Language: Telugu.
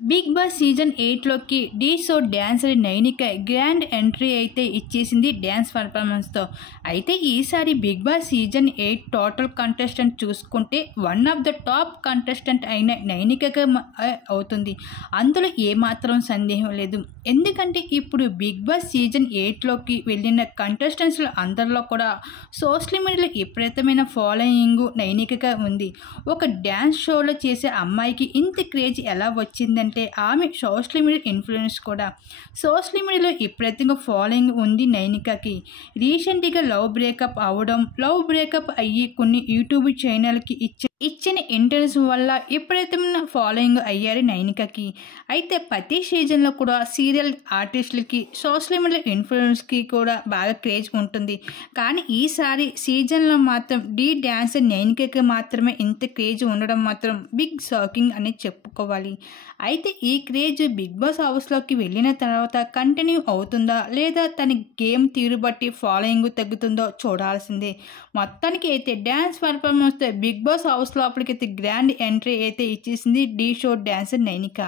బిగ్ బాస్ సీజన్ 8లోకి Dhee show dancer Nainika grand entry అయితే ఇచ్చేసింది డ్యాన్స్ పర్ఫార్మెన్స్తో. అయితే ఈసారి big boss season 8 total contestant చూసుకుంటే one of the top contestant అయిన నైనికగా అవుతుంది. అందులో ఏమాత్రం సందేహం లేదు. ఎందుకంటే ఇప్పుడు బిగ్ బాస్ సీజన్ 8లోకి వెళ్ళిన కంటెస్టెంట్స్లో అందరిలో కూడా సోషల్ మీడియాలో విపరీతమైన ఫాలోయింగ్ నైనికగా ఉంది. ఒక డ్యాన్స్ షోలో చేసే అమ్మాయికి ఇంత క్రేజ్ ఎలా వచ్చిందంటే ఆమె సోషల్ మీడియా ఇన్ఫ్లుయెన్స్ కూడా. సోషల్ మీడియాలో విపరీతంగా ఫాలోయింగ్ ఉంది నైనికకి. రీసెంట్గా లవ్ బ్రేకప్ అవ్వడం, లవ్ బ్రేకప్ అయ్యి కొన్ని యూట్యూబ్ ఛానల్కి ఇచ్చిన ఇంటర్వ్యూస్ వల్ల విపరీతమైన ఫాలోయింగ్ అయ్యారు నైనికకి. అయితే ప్రతి సీజన్లో కూడా సీరియల్ ఆర్టిస్టులకి సోషల్ మీడియా ఇన్ఫ్లుయెన్స్కి కూడా బాగా క్రేజ్ ఉంటుంది. కానీ ఈసారి సీజన్లో మాత్రం ఢీ డ్యాన్సర్ నైనికకి మాత్రమే ఇంత క్రేజ్ ఉండడం మాత్రం బిగ్ షాకింగ్ అని చెప్పుకోవాలి. అయితే ఈ క్రేజ్ బిగ్ బాస్ హౌస్లోకి వెళ్ళిన తర్వాత కంటిన్యూ అవుతుందా లేదా తన గేమ్ తీరు బట్టి ఫాలోయింగ్ తగ్గుతుందో చూడాల్సిందే. మొత్తానికి అయితే డ్యాన్స్ పర్ఫార్మెన్స్తో బిగ్ బాస్ హౌస్ లోపలికి అయితే గ్రాండ్ ఎంట్రీ అయితే ఇచ్చేసింది ఢీ షో డ్యాన్సర్ నైనిక.